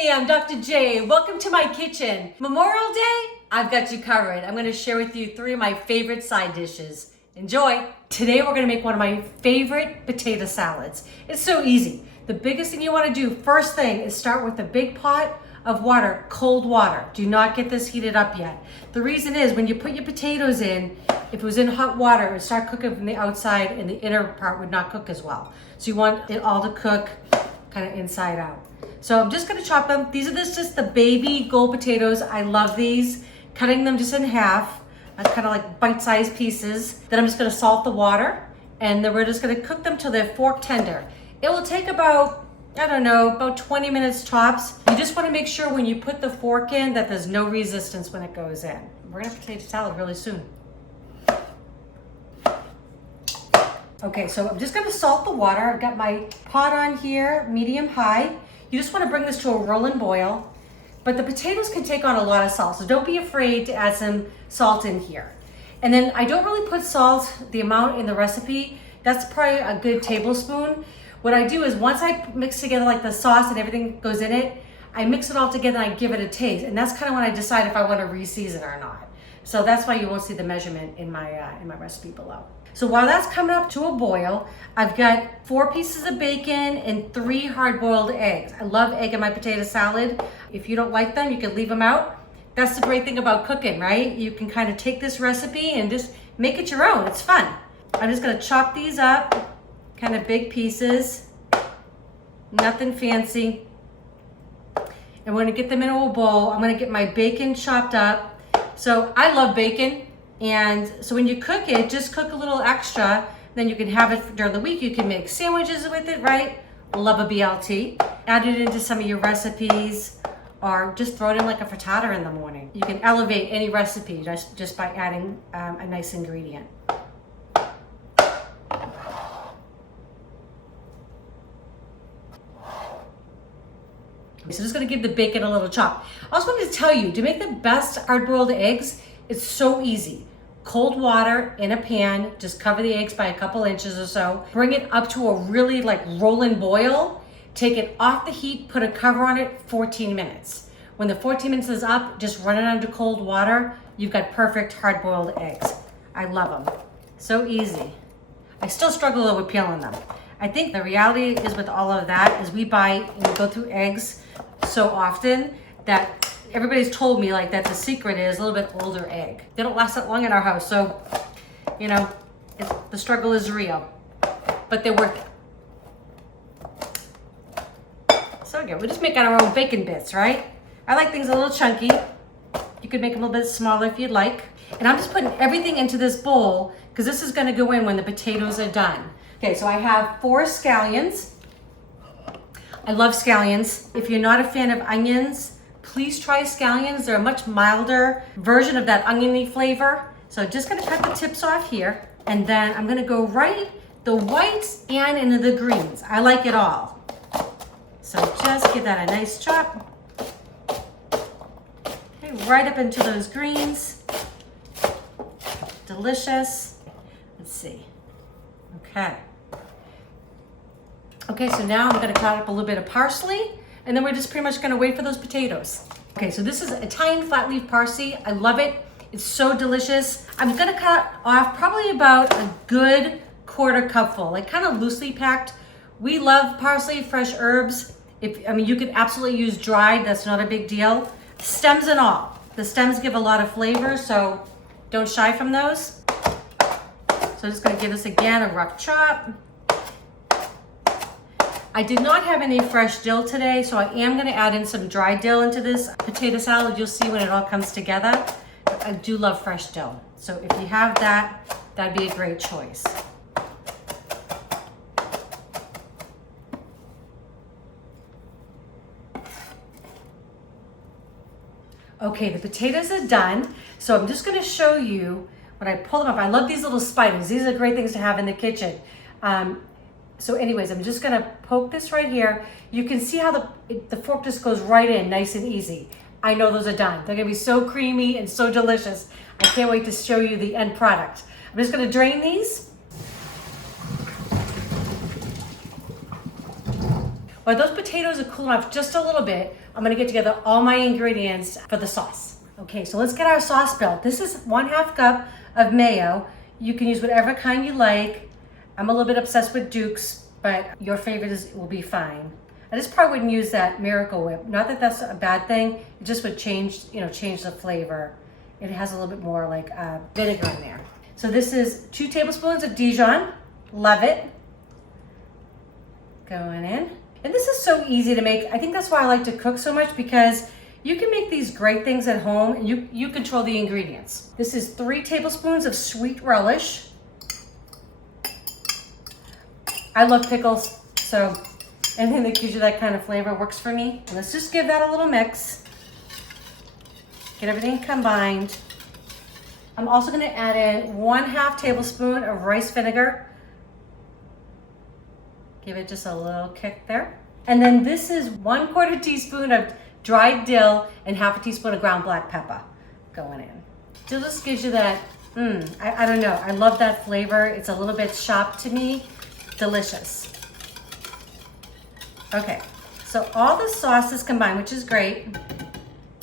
Hey, I'm Dr. J. Welcome to my kitchen. Memorial Day, I've got you covered. I'm gonna share with you 3 of my favorite side dishes. Enjoy. Today we're gonna make one of my favorite potato salads. It's so easy. The biggest thing you wanna do first thing is start with a big pot of water, cold water. Do not get this heated up yet. The reason is when you put your potatoes in, if it was in hot water, it would start cooking from the outside and the inner part would not cook as well. So you want it all to cook kind of inside out. So I'm just gonna chop them. These are just the baby gold potatoes. I love these. Cutting them just in half, kind of like bite-sized pieces. Then I'm just gonna salt the water and then we're just gonna cook them till they're fork tender. It will take about, I don't know, about 20 minutes tops. You just wanna make sure when you put the fork in that there's no resistance when it goes in. We're gonna have potato salad really soon. Okay, so I'm just gonna salt the water. I've got my pot on here, medium high. You just wanna bring this to a rolling boil, but the potatoes can take on a lot of salt, so don't be afraid to add some salt in here. And then I don't really put salt, the amount in the recipe. That's probably a good tablespoon. What I do is once I mix together like the sauce and everything goes in it, I mix it all together and I give it a taste. And that's kind of when I decide if I wanna re-season or not. So that's why you won't see the measurement in my recipe below. So while that's coming up to a boil, I've got 4 pieces of bacon and 3 hard-boiled eggs. I love egg in my potato salad. If you don't like them, you can leave them out. That's the great thing about cooking, right? You can kind of take this recipe and just make it your own. It's fun. I'm just gonna chop these up, kind of big pieces, nothing fancy. And we're gonna get them into a bowl. I'm gonna get my bacon chopped up. So I love bacon. And so when you cook it, just cook a little extra, then you can have it during the week. You can make sandwiches with it, right? Love a BLT. Add it into some of your recipes or just throw it in like a frittata in the morning. You can elevate any recipe just by adding a nice ingredient. So just gonna give the bacon a little chop. I also wanted to tell you, to make the best hard-boiled eggs, it's so easy. Cold water in a pan, just cover the eggs by a couple inches or so. Bring it up to a really like rolling boil. Take it off the heat, put a cover on it, 14 minutes. When the 14 minutes is up, just run it under cold water. You've got perfect hard-boiled eggs. I love them. So easy. I still struggle though with peeling them. I think the reality is with all of that is we buy and we go through eggs so often that everybody's told me like that the secret is a little bit older egg. They don't last that long in our house, so you know, the struggle is real, but they're worth it. So again, we're just making our own bacon bits, right? I like things a little chunky. You could make them a little bit smaller if you'd like. And I'm just putting everything into this bowl because this is gonna go in when the potatoes are done. Okay, so I have 4 scallions. I love scallions. If you're not a fan of onions, please try scallions. They're a much milder version of that oniony flavor. So just gonna cut the tips off here. And then I'm gonna go right the whites and into the greens. I like it all. So just give that a nice chop. Okay, right up into those greens. Delicious. Let's see. Okay. Okay, so now I'm gonna cut up a little bit of parsley and then we're just pretty much gonna wait for those potatoes. Okay, so this is Italian flat leaf parsley. I love it. It's so delicious. I'm gonna cut off probably about a good 1/4 cupful, like kind of loosely packed. We love parsley, fresh herbs. You could absolutely use dried, that's not a big deal. Stems and all. The stems give a lot of flavor, so don't shy from those. So I'm just gonna give this again a rough chop. I did not have any fresh dill today, so I am gonna add in some dry dill into this potato salad. You'll see when it all comes together. I do love fresh dill. So if you have that, that'd be a great choice. Okay, the potatoes are done. So I'm just gonna show you when I pull them up. I love these little spiders. These are great things to have in the kitchen. So anyways, I'm just gonna poke this right here. You can see how the fork just goes right in, nice and easy. I know those are done. They're gonna be so creamy and so delicious. I can't wait to show you the end product. I'm just gonna drain these. While those potatoes are cooling off just a little bit, I'm gonna get together all my ingredients for the sauce. Okay, so let's get our sauce built. This is 1/2 cup of mayo. You can use whatever kind you like. I'm a little bit obsessed with Duke's, but your favorite will be fine. I just probably wouldn't use that Miracle Whip. Not that that's a bad thing. It just would change the flavor. It has a little bit more like vinegar in there. So this is 2 tablespoons of Dijon. Love it. Going in. And this is so easy to make. I think that's why I like to cook so much, because you can make these great things at home and you control the ingredients. This is 3 tablespoons of sweet relish. I love pickles, so anything that gives you that kind of flavor works for me. And let's just give that a little mix. Get everything combined. I'm also gonna add in 1/2 tablespoon of rice vinegar. Give it just a little kick there. And then this is 1/4 teaspoon of dried dill and 1/2 teaspoon of ground black pepper going in. Dill just gives you that, I don't know, I love that flavor. It's a little bit sharp to me. Delicious. Okay, so all the sauces combined, which is great.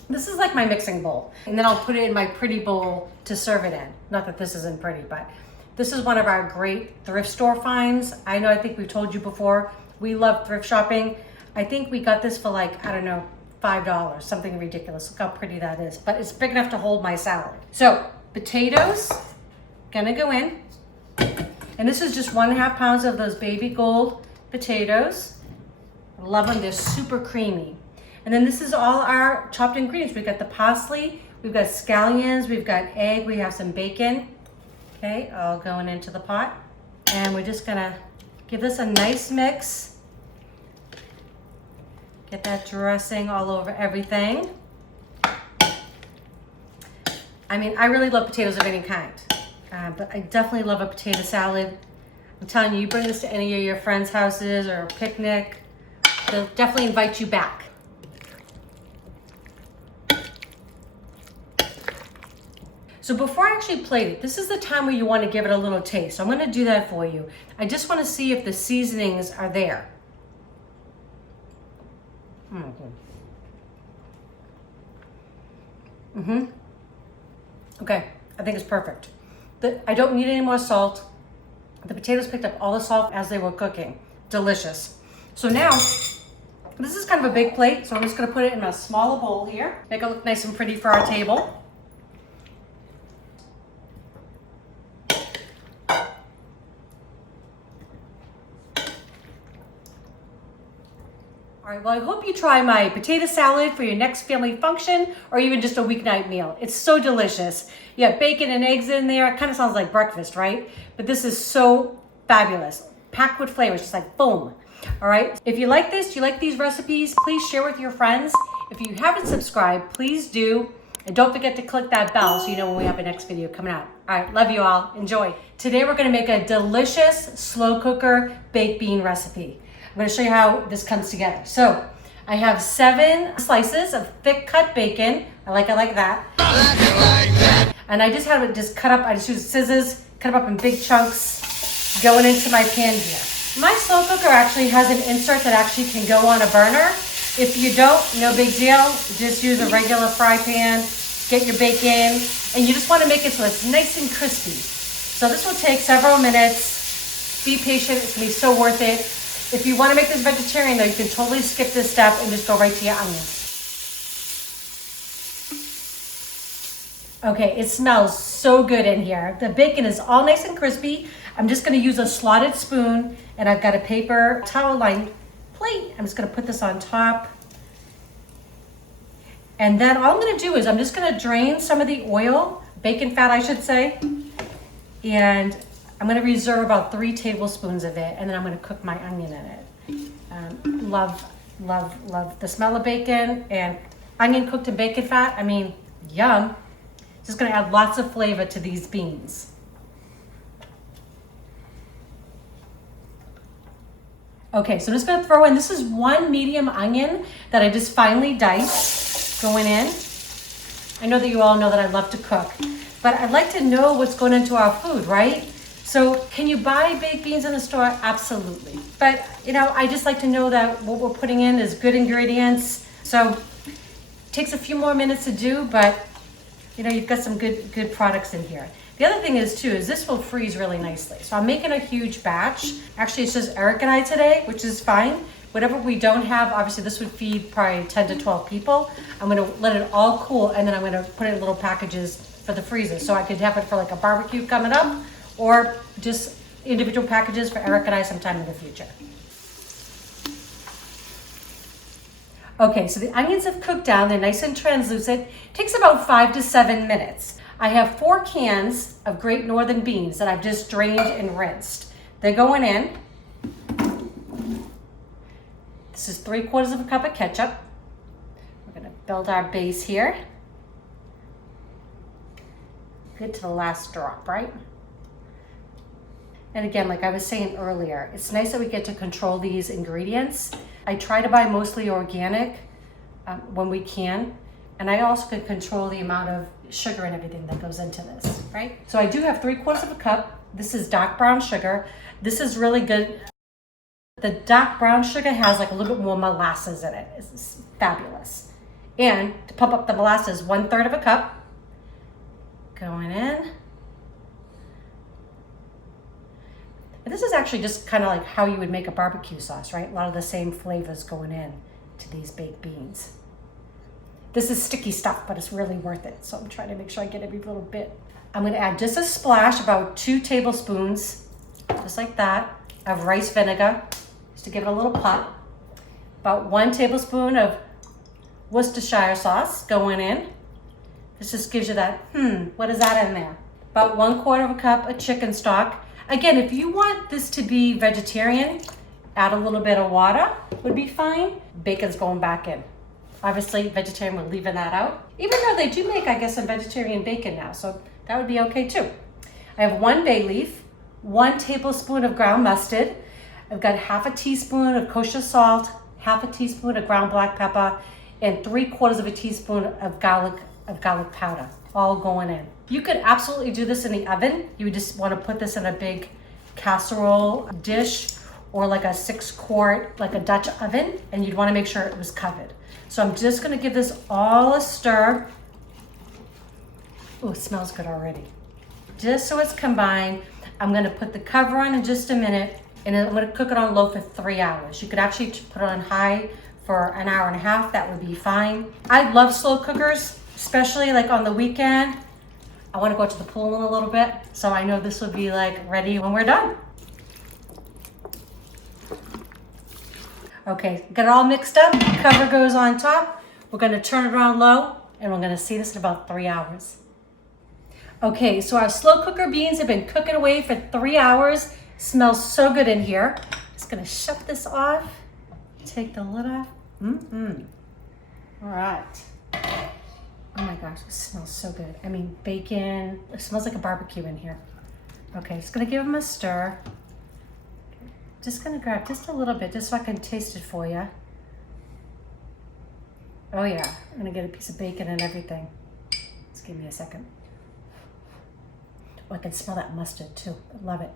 This is like my mixing bowl. And then I'll put it in my pretty bowl to serve it in. Not that this isn't pretty, but this is one of our great thrift store finds. I think we've told you before, we love thrift shopping. I think we got this for like, I don't know, $5, something ridiculous. Look how pretty that is. But it's big enough to hold my salad. So potatoes, gonna go in. And this is just 1/2 pounds of those baby gold potatoes. I love them, they're super creamy. And then this is all our chopped ingredients. We've got the parsley, we've got scallions, we've got egg, we have some bacon. Okay, all going into the pot. And we're just gonna give this a nice mix. Get that dressing all over everything. I mean, I really love potatoes of any kind, but I definitely love a potato salad. I'm telling you, you bring this to any of your friends' houses or a picnic, they'll definitely invite you back. So before I actually plate it, this is the time where you want to give it a little taste. So I'm going to do that for you. I just want to see if the seasonings are there. Okay, I think it's perfect. I don't need any more salt. The potatoes picked up all the salt as they were cooking. Delicious. So now, this is kind of a big plate, so I'm just going to put it in a smaller bowl here. Make it look nice and pretty for our table. All right, well, I hope you try my potato salad for your next family function or even just a weeknight meal. It's so delicious. You have bacon and eggs in there. It kind of sounds like breakfast, right? But this is so fabulous. Packed with flavors, just like boom. All right, if you like this, you like these recipes, please share with your friends. If you haven't subscribed, please do. And don't forget to click that bell so you know when we have a next video coming out. All right, love you all. Enjoy. Today we're gonna make a delicious slow cooker baked bean recipe. I'm going to show you how this comes together. So I have 7 slices of thick cut bacon. I like that. And I just have it just cut up. I just use scissors, cut them up in big chunks, going into my pan here. My slow cooker actually has an insert that actually can go on a burner. If you don't, no big deal. Just use a regular fry pan, get your bacon, and you just want to make it so it's nice and crispy. So this will take several minutes. Be patient, it's going to be so worth it. If you want to make this vegetarian though, you can totally skip this step and just go right to your onions. Okay, it smells so good in here. The bacon is all nice and crispy. I'm just going to use a slotted spoon and I've got a paper towel lined plate. I'm just going to put this on top. And then all I'm going to do is I'm just going to drain some of the oil, bacon fat I should say, and I'm going to reserve about 3 tablespoons of it, and then I'm going to cook my onion in it. Love the smell of bacon and onion cooked in bacon fat. I mean, yum. Just going to add lots of flavor to these beans. Okay, so I'm just going to throw in, this is 1 medium onion that I just finely diced going in. I know that you all know that I love to cook, but I'd like to know what's going into our food, right? So can you buy baked beans in the store? Absolutely. But you know, I just like to know that what we're putting in is good ingredients. So it takes a few more minutes to do, but you know, you've got some good products in here. The other thing is too, is this will freeze really nicely. So I'm making a huge batch. Actually, it's just Eric and I today, which is fine. Whatever we don't have, obviously this would feed probably 10 to 12 people. I'm gonna let it all cool and then I'm gonna put it in little packages for the freezer. So I could have it for like a barbecue coming up or just individual packages for Eric and I sometime in the future. Okay, so the onions have cooked down. They're nice and translucent. It takes about 5 to 7 minutes. I have 4 cans of Great Northern beans that I've just drained and rinsed. They're going in. This is 3/4 of a cup of ketchup. We're gonna build our base here. Get to the last drop, right? And again, like I was saying earlier, it's nice that we get to control these ingredients. I try to buy mostly organic when we can. And I also can control the amount of sugar and everything that goes into this, right? So I do have 3/4 of a cup. This is dark brown sugar. This is really good. The dark brown sugar has like a little bit more molasses in it. It's fabulous. And to pump up the molasses, 1/3 of a cup going in. And this is actually just kind of like how you would make a barbecue sauce, right? A lot of the same flavors going in to these baked beans. This is sticky stuff, but it's really worth it. So I'm trying to make sure I get every little bit. I'm gonna add just a splash, about 2 tablespoons, just like that, of rice vinegar, just to give it a little pop. About 1 tablespoon of Worcestershire sauce going in. This just gives you that, what is that in there? About 1/4 of a cup of chicken stock. Again, if you want this to be vegetarian, add a little bit of water, would be fine. Bacon's going back in. Obviously, vegetarian, we're leaving that out. Even though they do make, I guess, some vegetarian bacon now, so that would be okay too. I have 1 bay leaf, 1 tablespoon of ground mustard. I've got 1/2 teaspoon of kosher salt, 1/2 teaspoon of ground black pepper, and 3/4 of a teaspoon of garlic powder, all going in. You could absolutely do this in the oven. You would just want to put this in a big casserole dish or like a 6-quart, like a Dutch oven, and you'd want to make sure it was covered. So I'm just gonna give this all a stir. Oh, it smells good already. Just so it's combined, I'm gonna put the cover on in just a minute, and I'm gonna cook it on low for 3 hours. You could actually put it on high for 1.5 hours, that would be fine. I love slow cookers, especially like on the weekend. I wanna go to the pool in a little bit, so I know this will be like ready when we're done. Okay, get it all mixed up, cover goes on top. We're gonna turn it on low and we're gonna see this in about 3 hours. Okay, so our slow cooker beans have been cooking away for 3 hours. Smells so good in here. Just gonna shut this off, take the lid off. All right. Oh my gosh, it smells so good. I mean, bacon, it smells like a barbecue in here. Okay, just gonna give them a stir. Just gonna grab just a little bit, just so I can taste it for you. Oh yeah, I'm gonna get a piece of bacon and everything. Just give me a second. Oh, I can smell that mustard too. I love it.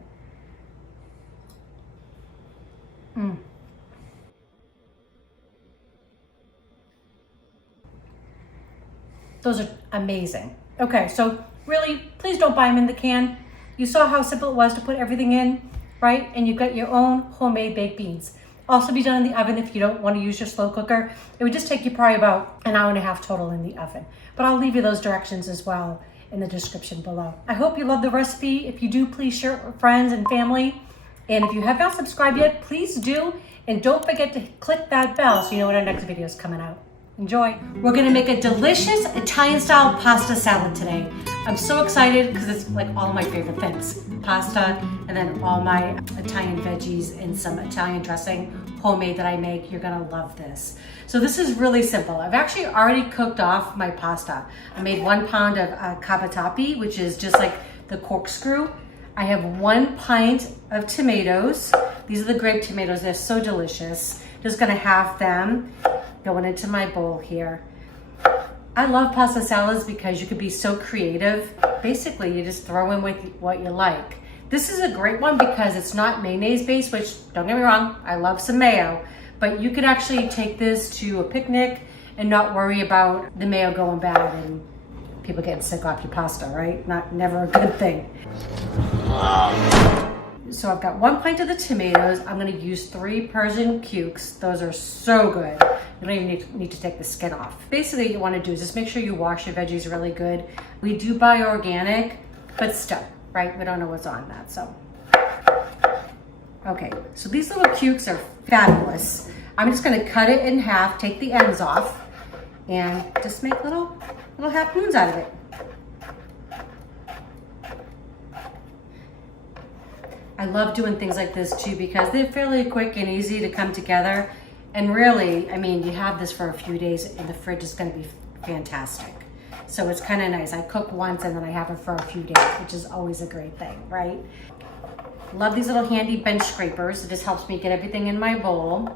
Those are amazing. Okay, so really, please don't buy them in the can. You saw how simple it was to put everything in, right? And you've got your own homemade baked beans. Also be done in the oven if you don't want to use your slow cooker. It would just take you probably about 1.5 hours total in the oven. But I'll leave you those directions as well in the description below. I hope you love the recipe. If you do, please share it with friends and family. And if you have not subscribed yet, please do. And don't forget to click that bell so you know when our next video is coming out. Enjoy. We're gonna make a delicious Italian-style pasta salad today. I'm so excited because it's like all my favorite things. Pasta, and then all my Italian veggies and some Italian dressing, homemade that I make. You're gonna love this. So this is really simple. I've actually already cooked off my pasta. I made 1 pound of cavatappi, which is just like the corkscrew. I have 1 pint of tomatoes. These are the grape tomatoes. They're so delicious. Just gonna halve them, going into my bowl here. I love pasta salads because you could be so creative. Basically, you just throw in with what you like. This is a great one because it's not mayonnaise based, which don't get me wrong, I love some mayo, but you could actually take this to a picnic and not worry about the mayo going bad and people getting sick off your pasta, right? Never a good thing. So I've got 1 pint of the tomatoes. I'm gonna use 3 Persian cukes. Those are so good. You don't even need to take the skin off. Basically what you wanna do is just make sure you wash your veggies really good. We do buy organic, but still, right? We don't know what's on that, so. Okay, so these little cukes are fabulous. I'm just gonna cut it in half, take the ends off, and just make little half moons out of it. I love doing things like this too because they're fairly quick and easy to come together. And really, I mean, you have this for a few days in the fridge, is gonna be fantastic. So it's kind of nice. I cook once and then I have it for a few days, which is always a great thing, right? Love these little handy bench scrapers. It just helps me get everything in my bowl.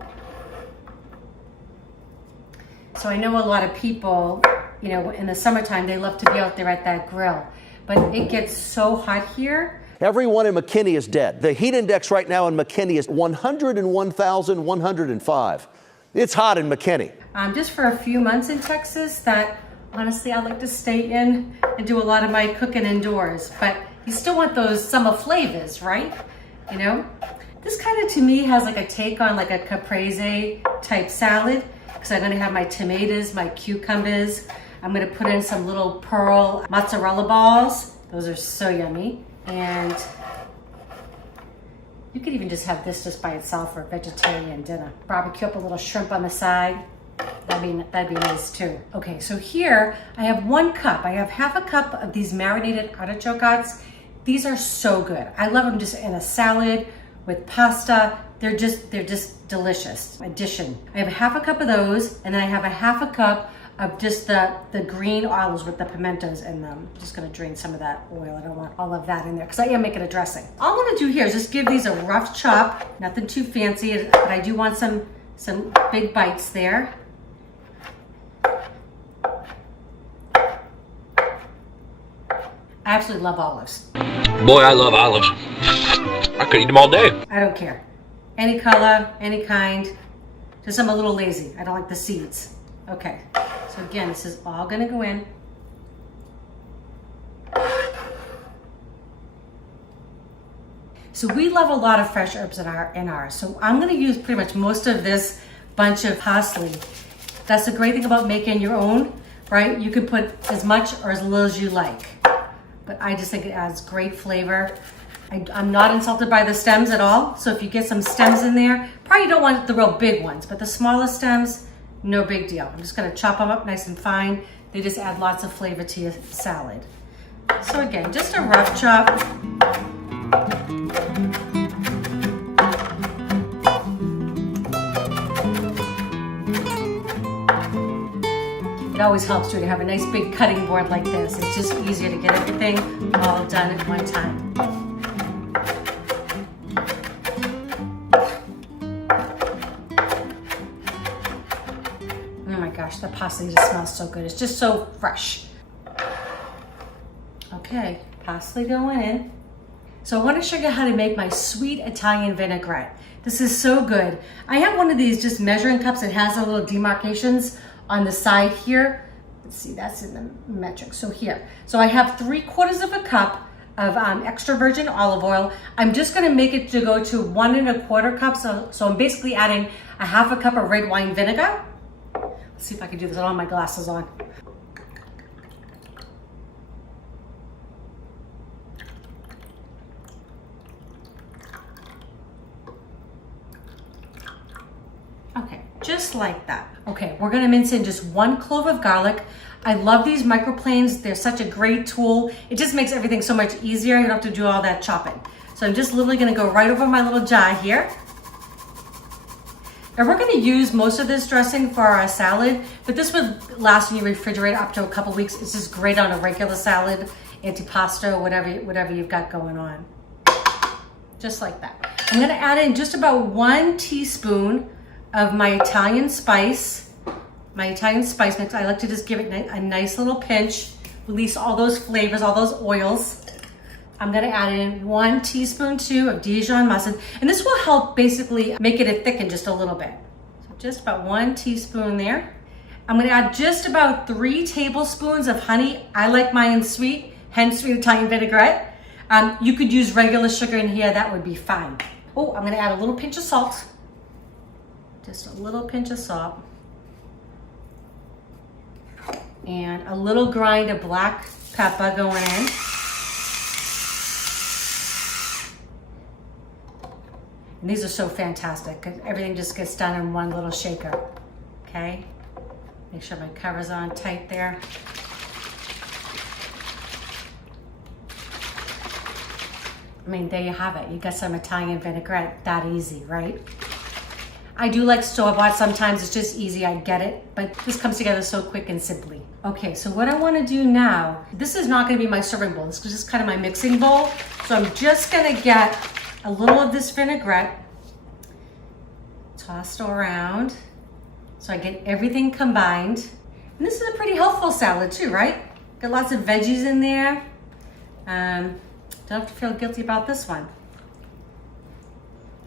So I know a lot of people, you know, in the summertime, they love to be out there at that grill, but it gets so hot here. Everyone in McKinney is dead. The heat index right now in McKinney is 101,105. It's hot in McKinney. Just for a few months in Texas that honestly I like to stay in and do a lot of my cooking indoors, but you still want those summer flavors, right? You know, this kind of to me has like a take on like a caprese type salad because I'm gonna have my tomatoes, my cucumbers. I'm gonna put in some little pearl mozzarella balls. Those are so yummy. And you could even just have this just by itself for a vegetarian dinner. Barbecue up a little shrimp on the side. That'd be nice too. Okay, so here I have 1 cup. I have half a cup of these marinated artichoke hearts. These are so good. I love them just in a salad with pasta. They're just delicious addition. I have half a cup of those, and then I have a half a cup of just the green olives with the pimentos in them. I'm just gonna drain some of that oil. I don't want all of that in there because I am making a dressing. All I'm gonna do here is just give these a rough chop, nothing too fancy, but I do want some big bites there. I absolutely love olives. Boy, I love olives. I could eat them all day. I don't care. Any color, any kind. Just I'm a little lazy. I don't like the seeds. Okay, so again, this is all gonna go in. So we love a lot of fresh herbs in ours. So I'm gonna use pretty much most of this bunch of parsley. That's the great thing about making your own, right? You can put as much or as little as you like. But I just think it adds great flavor. I'm not insulted by the stems at all. So if you get some stems in there, probably don't want the real big ones, but the smaller stems, no big deal. I'm just gonna chop them up nice and fine. They just add lots of flavor to your salad. So again, just a rough chop. It always helps too to have a nice big cutting board like this. It's just easier to get everything all done at one time. Oh my gosh, the parsley just smells so good. It's just so fresh. Okay, parsley going in. So I want to show you how to make my sweet Italian vinaigrette. This is so good. I have one of these just measuring cups. It has a little demarcations on the side here. Let's see, that's in the metric. So here, so I have 3/4 cup of extra virgin olive oil. I'm just gonna make it to go to 1 1/4 cups. So I'm basically adding a half a cup of red wine vinegar. Let's see if I can do this. I don't have my glasses on. Okay, just like that. Okay, we're gonna mince in just 1 clove of garlic. I love these microplanes. They're such a great tool. It just makes everything so much easier. You don't have to do all that chopping. So I'm just literally gonna go right over my little jar here. And we're gonna use most of this dressing for our salad, but this would last in your refrigerator up to a couple weeks. It's just great on a regular salad, antipasto, whatever you've got going on. Just like that. I'm gonna add in just about 1 teaspoon of my Italian spice mix. I like to just give it a nice little pinch, release all those flavors, all those oils. I'm gonna add in 1 teaspoon too of Dijon mustard, and this will help basically make it thicken just a little bit. So just about 1 teaspoon there. I'm gonna add just about 3 tablespoons of honey. I like mine sweet, hence sweet Italian vinaigrette. You could use regular sugar in here, that would be fine. Oh, I'm gonna add a little pinch of salt. Just a little pinch of salt. And a little grind of black pepper going in. And these are so fantastic because everything just gets done in one little shaker, okay? Make sure my cover's on tight there. I mean, there you have it. You got some Italian vinaigrette, that easy, right? I do like store-bought sometimes, it's just easy, I get it, but this comes together so quick and simply. Okay, so what I wanna do now, this is not gonna be my serving bowl, this is just kind of my mixing bowl. So I'm just gonna get a little of this vinaigrette tossed around so I get everything combined. And this is a pretty healthful salad too, right? Got lots of veggies in there. Don't have to feel guilty about this one.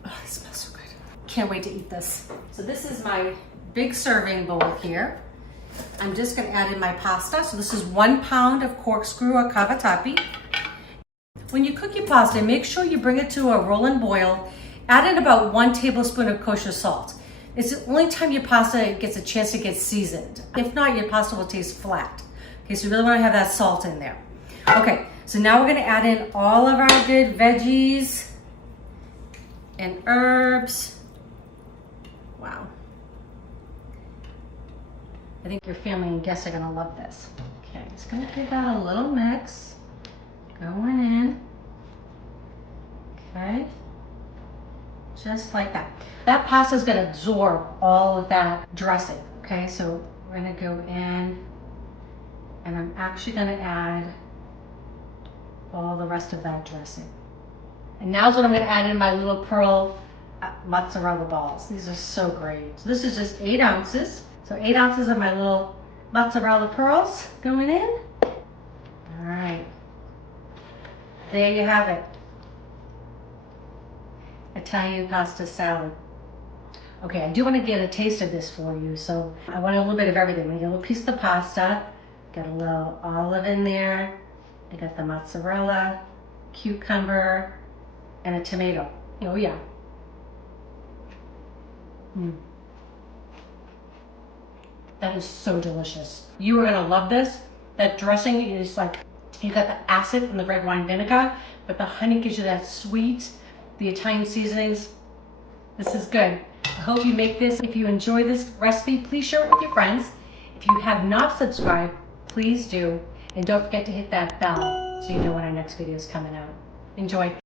Oh, it smells so good. Can't wait to eat this. So this is my big serving bowl here. I'm just gonna add in my pasta. So this is 1 pound of corkscrew or cavatappi. When you cook your pasta, make sure you bring it to a rolling boil. Add in about 1 tablespoon of kosher salt. It's the only time your pasta gets a chance to get seasoned. If not, your pasta will taste flat. Okay, so you really wanna have that salt in there. Okay, so now we're gonna add in all of our good veggies and herbs. Wow. I think your family and guests are gonna love this. Okay, just gonna give that a little mix. Going in. Okay. Just like that. That pasta is gonna absorb all of that dressing. Okay, so we're gonna go in and I'm actually gonna add all the rest of that dressing. And now's when I'm gonna add in my little pearl mozzarella balls. These are so great. So this is just 8 ounces. So 8 ounces of my little mozzarella pearls going in. All right. There you have it. Italian pasta salad. Okay, I do want to get a taste of this for you. So I want a little bit of everything. I got a little piece of the pasta, got a little olive in there. I got the mozzarella, cucumber, and a tomato. Oh yeah. That is so delicious. You are gonna love this. That dressing is like, you got the acid from the red wine vinegar, but the honey gives you that sweet, the Italian seasonings. This is good. I hope you make this. If you enjoy this recipe, please share it with your friends. If you have not subscribed, please do. And don't forget to hit that bell so you know when our next video is coming out. Enjoy.